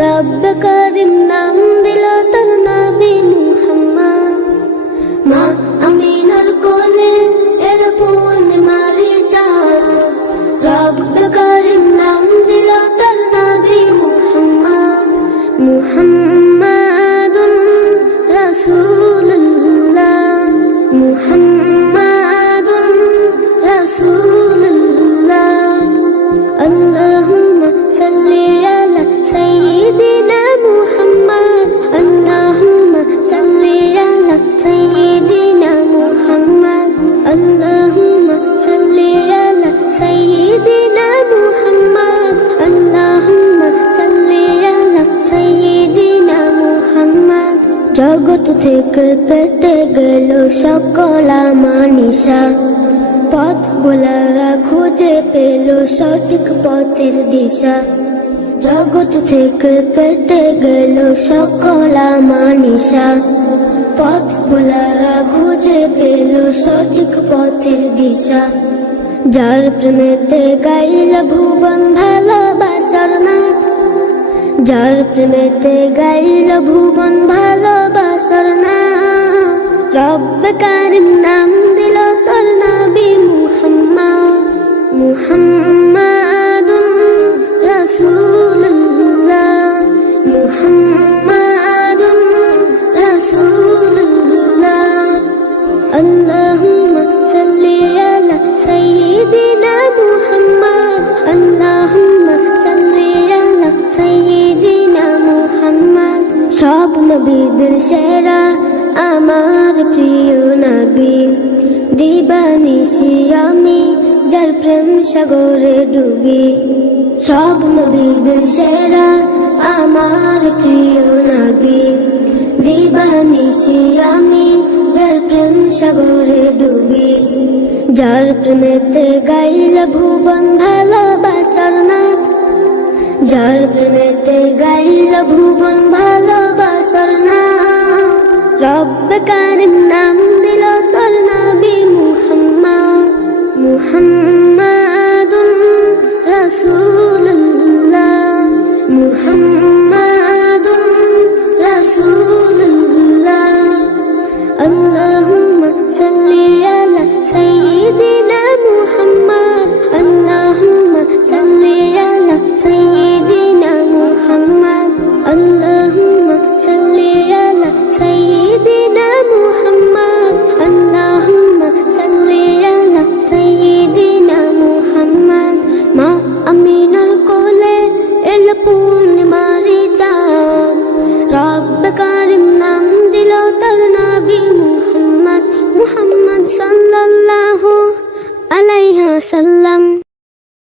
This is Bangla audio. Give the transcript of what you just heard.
রব্ব করিম নাম দিল তার নবী মুহাম্মদ। মা আমিনার কোলে এল পূর্ণিমারি চাঁদ, রব্ব করিম নাম দিল তার নবী মুহাম্মদ। মুহাম্মাদুন রাসূলুল্লাহ, মুহাম্মাদুন রাসূলুল্লাহ। আল্লাহুম্মা সাল্লি আলা সাইয়্যিদিনা মুহাম্মদ, আল্লাহুম্মা সাল্লি আলা সাইয়্যিদিনা মুহাম্মদ, আল্লাহুম্মা সাল্লি আলা সাইয়্যিদিনা মুহাম্মদ, আল্লাহুম্মা সাল্লি আলা সাইয়্যিদিনা মুহাম্মদ। জগৎ থেকে কেটে গেল সকল আমানিশা, পথ ভোলারা খুঁজে পেল সঠিক পথের দিশা। জগৎ থেকে কেটে গেল সকল আমানিশা, পথ ভোলারা খুঁজে পেল সঠিক পথের দিশা। যার প্রেমেতে গাইল ভুবন ভালোবাসার নাথ, যার প্রেমেতে গাইল ভুবন ভালোবাসার নাথ। রব্ব কারিম নাম দিল তার নবী মুহাম্মদ। মুহাম্মাদুন রাসূলুল্লাহ, মুহাম্মাদুন রাসূলুল্লাহ। আল্লাহুম্মা সাল্লি আলা সাইয়্যিদিনা মুহাম্মদ, আল্লাহুম্মা সাল্লি আলা সাইয়্যিদিনা মুহাম্মদ। সব নবীদের সেরা আমার প্রিয় নবী, দিবানিশি আমি যার প্রেম সাগরে ডুবি। সব নবীদের সেরা আমার প্রিয় নবী, দিবানিশি আমি যার প্রেম সাগরে ডুবি। যার প্রেমেতে গাইল ভুবন ভালোবাসার নাথ, যার প্রেমেতে গাইল ভুবন ভালোবাসার নাথ। রব্ব কারিম নাম দিল তার নবী মুহাম্মদ। মুহাম্মাদুন রাসূলুল্লাহ, মুহাম্মাদুন রাসূলুল্লাহ। আল্লাহুম্মা সাল্লি আলা সাইয়্যিদিনা মুহাম্মদ, আল্লাহুম্মা সাল্লি আলা সাইয়্যিদিনা মুহাম্মদ, আল্লাহুম্মা সাল্লি আলা সাইয়্যিদিনা মুহাম্মদ, আল্লাহুম্মা সাল্লি আলা সাইয়্যিদিনা মুহাম্মদ। মা আমিনার কোলে এল পূর্ণিমারি চাঁদ, রব্ব কারিম নাম দিল তার নবী মুহাম্মদ। মুহাম্মদ সাল্লাল্লাহু আলাইহি ওয়াসাল্লাম।